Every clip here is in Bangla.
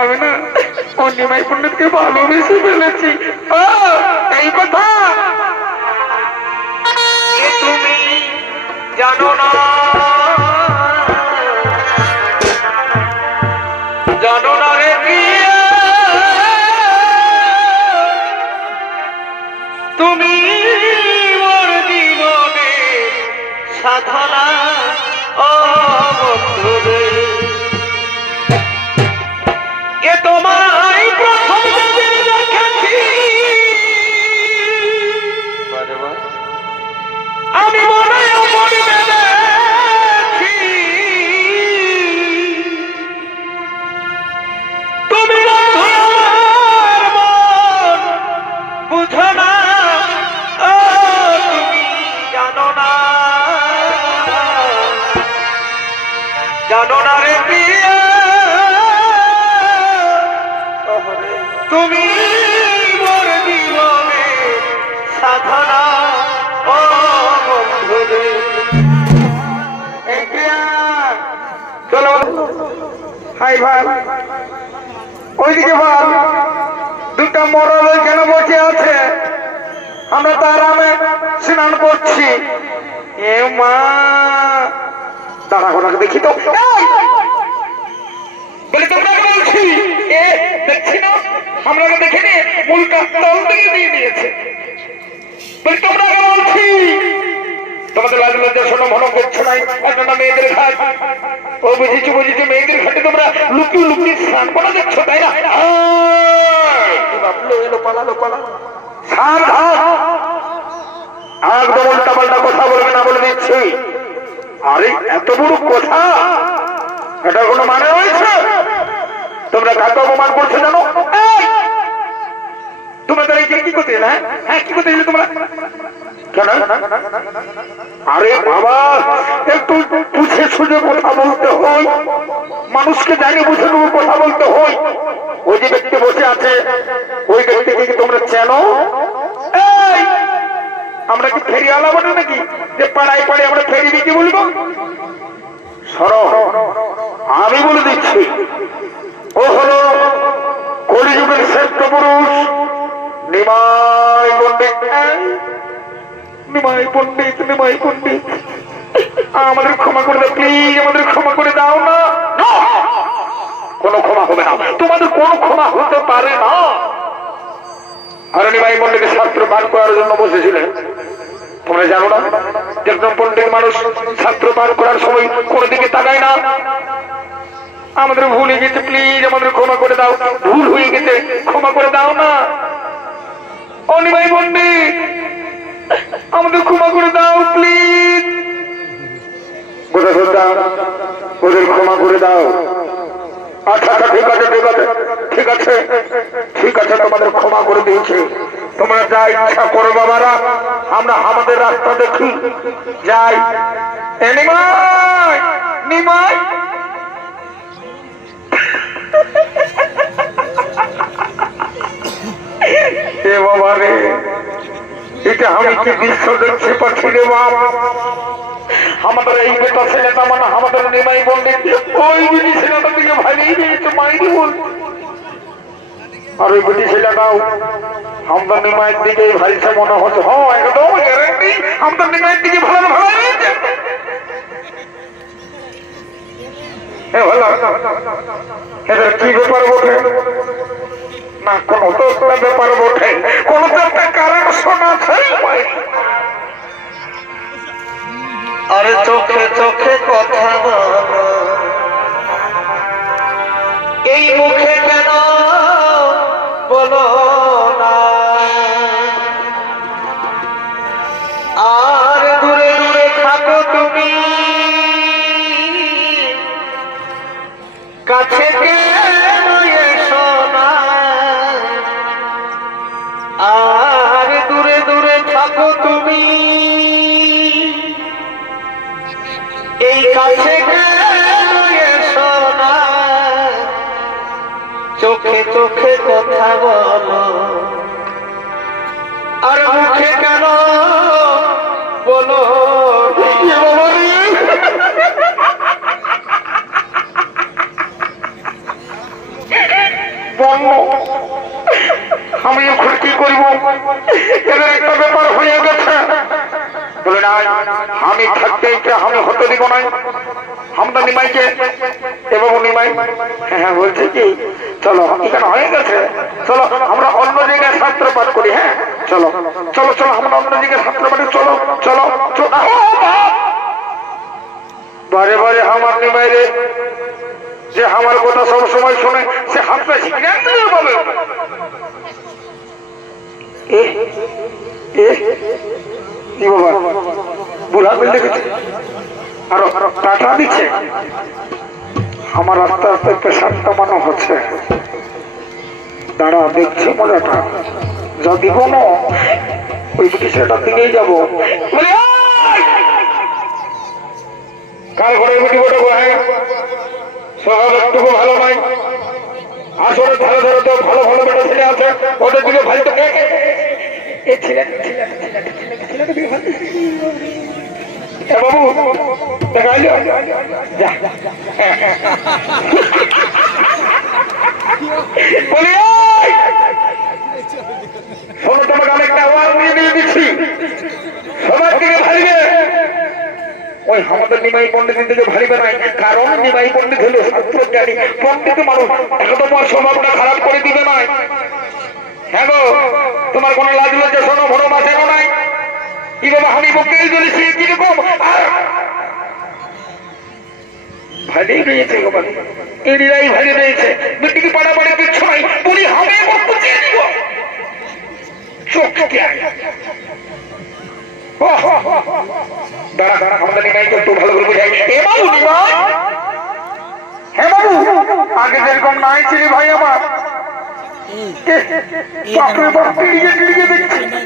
আমি না অনিমাই পণ্ডিতকে ভালোবেসে ফেলেছি। এই কথা। তুমি জানো না। জানো সাধনা চলো হাই ভাই। ওইদিকে বল। দুটা মরল কেন বসে আছে? আমরা তো আরামে স্নান করছি। এ মা। দাঁড়া ঘোড়াকে দেখি তো। দেখছি না? আমরা ওকে দেখে নিয়ে মূলটা তল থেকে দিয়ে দিয়েছে। তোমরা তোমাদের লাজ লজ্জা শোনো মনে করছ নাই এখন মেয়েদের ঘাট। ও বুঝেছি বুঝেছি, মেয়েদের ঘাটে তোমরা লুকিয়ে লুকিয়ে স্নান করা যাচ্ছ, তাই না? ভাবলো এলো পালালো পালালো একদম উল্টা পাল্টা কথা বলবে না বলে দিচ্ছি। আরে, এত বড় কথা? এটা কোনো মানে হয়েছে? তোমরা কাকে অপমান করছ জানো? তোমরা তারা কি করতে হ্যাঁ? হ্যাঁ কি করতে তোমরা? কেন? আরে বাবা, একটু বুঝে সুঝে কথা বলতে হয় মানুষকে জানি বুঝে কথা বলতে হয় ওই যে ব্যক্তি বসে আছে, ওই ব্যক্তিকে কি তোমরা চেনো? আমরা কি ফেরি ফেরিওয়ালা বটে নাকি? যে পাড়ায় পাড়ায় আমরা ফেরি দিকে বলব? আমি বলে দিচ্ছি, ও হলো কলিযুগের শ্রেষ্ঠ পুরুষ, নিমাই পণ্ডিত নিমাই পণ্ডিত নিমাই পণ্ডিত। আমাদের ক্ষমা করে দাও প্লিজ আমাদের ক্ষমা করে দাও না! কোনো ক্ষমা হবে না। তোমাদের কোনো ক্ষমা হতে পারে না। আর নিমাই পণ্ডিত ছাত্র পাঠ করার জন্য বসেছিলেন। তোমরা জানো না যে একজন পণ্ডিত মানুষ ছাত্র পাঠ করার সময় কোনো দিকে তাকায় না? আমাদের ভুল হয়ে গেছে প্লিজ আমাদের ক্ষমা করে দাও। ভুল হয়ে গেছে, ক্ষমা করে দাও না। অনিমাই পণ্ডিত! আমাদের ক্ষমা করে দাও প্লিজ ওদের ক্ষমা করে দাও। আচ্ছা আচ্ছা ঠিক আছে ঠিক আছে ঠিক আছে তোমাদের ক্ষমা করে দিয়েছি। তোমরা যা ইচ্ছা করো, বাবারা, আমরা আমাদের রাস্তা দেখি। যাই। এ নিমাই। আমাদের এই বেটা ছেলেটা মানে আমাদের নিমাই পণ্ডিত, ওই বিটি ছেলেটা থেকে ভাইলেই দিয়েছে মাইরি বল আর ওই বিটি ছেলেটাও আমাদের নিমাইয়ের দিকে ভাইছে মনে হচ্ছে হ্যাঁ একদম গ্যারেন্টি আমাদের নিমাইয়ের দিকে ভালো ভালো এদের কি ব্যাপার বটে? না, কোনো তো ব্যাপার বটে। কোনো তো একটা কারণ আছে আরে চোখে চোখে কথা এই মুখে কেন চোখে কথা বলো। আর মুখে কেন বলো? আমি এখন কি করব? একটা ব্যাপার হয়ে গেছে। বলে না আমি থাকতে আমি হতে দিব না আমরা নিমাইকে এবং নিমাই? হ্যাঁ বলছে কি, চলো, এখানে হয়ে গেছে চলো, আমরা অন্য জায়গায় শাস্ত্র পাঠ করি হ্যাঁ? চলো চলো চলো, আমরা অন্য জায়গায় শাস্ত্র পাঠ, চলো চলো বারে বারে আমার নিমাই রে। যে আমার কথা সব সময় শুনে, সে হাতটা শিখে বলে এ এ বাবা বুড়া মিল দেখেছে আরও টাটা দিচ্ছে। আমার আস্তে আস্তে প্রেশার কমানো হচ্ছে। দাঁড়া, দেখছি মজাটা। যা দিব না, ওই বিষয়টার দিকেই যাব! কার ঘরে বেটি বটে হ্যাঁ স্বভাব একটু ভালো নয়। আসলে ধারে ধারে তো, ভালো ভালো বেটা ছেলে আছে। ওদের দিকে ভাই তো কে? কে? এ ছেলে ছেলে ছেলেটা দিকে ভাই। এ বাবু সবার দিকে ভাইবে ওই আমাদের নিমাই পণ্ডিত দিকে ভারিবে নাই কারণ নিমাই পণ্ডিত হলো শাস্ত্রজ্ঞানী পণ্ডিত মানুষ এখন তোমার স্বভাবটা খারাপ করে দিবে নাই হ্যাঁ গো তোমার কোনো লাজ লজ্জা শোনো ভরো বাঁচানো নাই কি বাবা আমি বকেই কীরকম? আর ভালোই রয়েছে গো এরিয়াই ভালো রয়েছে বেটিকে পাড়াপাড়ি কিচ্ছু নাই। বলি হবে বক্তব্য দিয়ে দিব। চোখ কে দাঁড়া দাঁড়া আমাদের নিমাইকে একটু ভালো করে বুঝাই। এ বাবু নিমাই হ্যাঁ বাবু আগে যেরকম নাই ছিলি ভাই আমার। দেখছি এ, এ,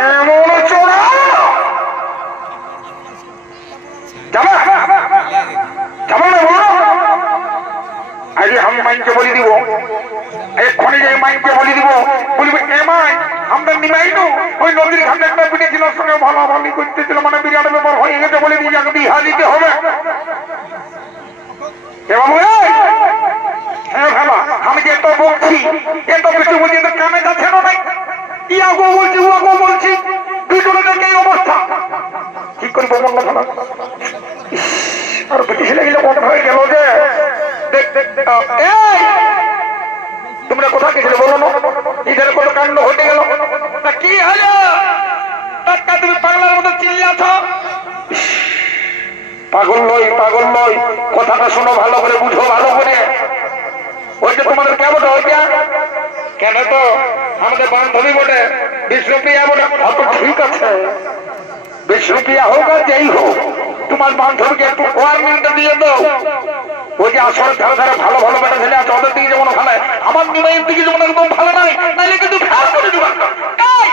এমন চোরা আমি যে মাইনকে একটা ছিল সঙ্গে মানে হয়ে! হ্যাঁ বলছি এত কিছু বলছি তো কানে যাচ্ছে না নাই ইয়াগো বলছি বলছি দুজনের এই অবস্থা কি করব মন না ভালো আর বেটি ছেলে গেলে মন হয়ে গেল যে তোমরা কোথায় গেছিলে বলো না? কত কাণ্ড ঘটে গেল? কি হলো? তুমি পাগলার মতো চিল্লাছ? পাগল নই পাগল নই। কথাটা শোনো ভালো করে, বুঝো ভালো করে। যে তোমাদের কে বটে ওইটা? কেন তো? আমাদের বান্ধবী বটে বিষ্ণুপ্রিয়া বটে অত ঠিক আছে। বিষ্ণুপ্রিয়া হোক আর যেই হোক, তোমার বান্ধবীকে একটু ওয়ার্নিংটা দিয়ে দাও। ওই যে আসলে ধারে ধারে ভালো ভালো বেটা ছেলে আছে, ওদের দিকে যেমন ভালো, আমার নিমাইয়ের দিকে যেমন একদম ভালো নাই নাহলে কিন্তু ফেল করে দিবা। এই!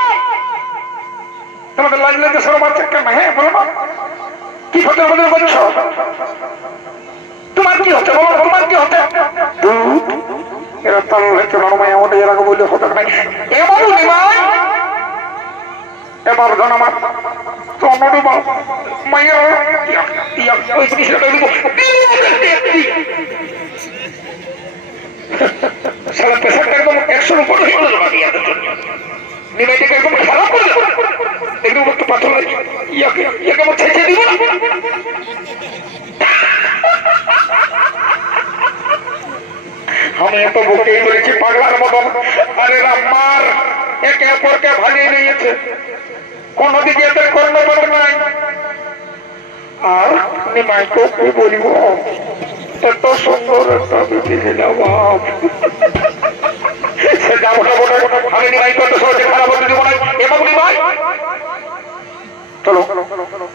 তোমাদের লাগলে যে সরব আছে কেন? হ্যাঁ বলো না কি ফটো ফটো করছ? তোমার কি হচ্ছে? বলো, তোমার কি হচ্ছে? এরা তাল হচ্ছে নরমাই আমাদের এরাকে বললে হবে না। এমন নিমাই? এবার জন আমার তো অন্যটি বল মাইয়ের ইয়া ওই জিনিসটা দিব সারা পেশাটা একদম একশোর উপরে একদম একটু পাথর ইয়াকে ইয়াকে আমার ছেঁচে আমি এত বুকে করেছি পাগলার মতন। আরে রাম্মার একে অপরকে ভাগিয়ে নিয়েছে। কোন দিকে এদের কর্ণপাত নাই। আর নিমাইকে কি বলিব? এত সুন্দর একটা বেটি ছিল বাপ সে যা ওটা ওটা আমি নিমাই করতে সহজে খারাপ হতে চলো।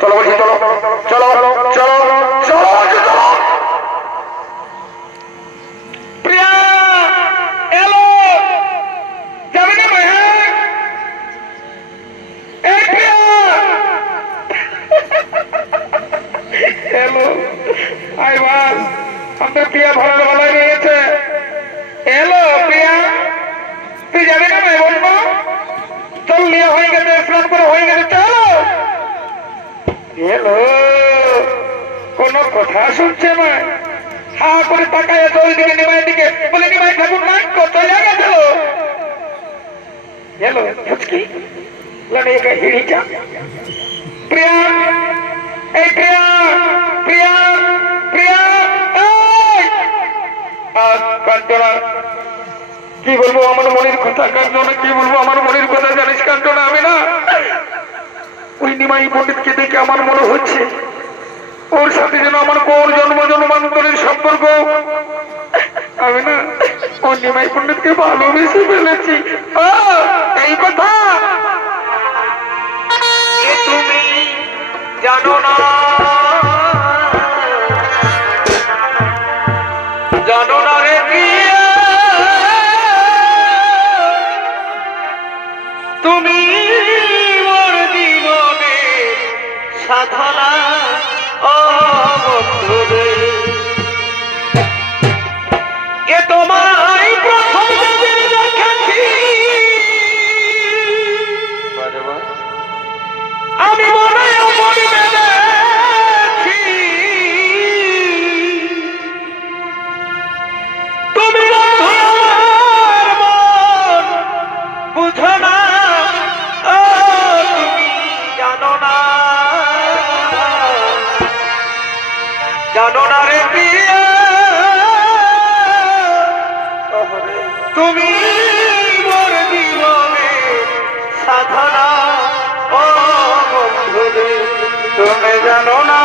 স্নান করে হয়ে গেছে চলো। এলো। কোন কথা শুনছে না। হা করে তাকায় আছে ওইদিকে নিমাইয়ের দিকে। বলে, নিমাই ঠাকুর না চলে গেছে এলো ফুচকি একে হিড়িটা প্রিয়া, এই প্রিয়া প্রিয়া প্রিয়া, এই! কি বলব, আমার মনের কথা কান্তনা কি বলব, আমার মনের কথা জানিস কান্তনা আমি না। ওই নিমাই পণ্ডিতকে দেখে আমার মনে হচ্ছে, ওর সাথে যেন আমার কোর জন্ম, জন্মান্তরের সম্পর্ক। আমি না ওই নিমাই পণ্ডিতকে ভালোবেসে ফেলেছি। এই কথা। তুমি জানো না গণনারে প্রিয়া। তুমি মোর জীবনে সাধনা ও বন্ধু তুমি জানো না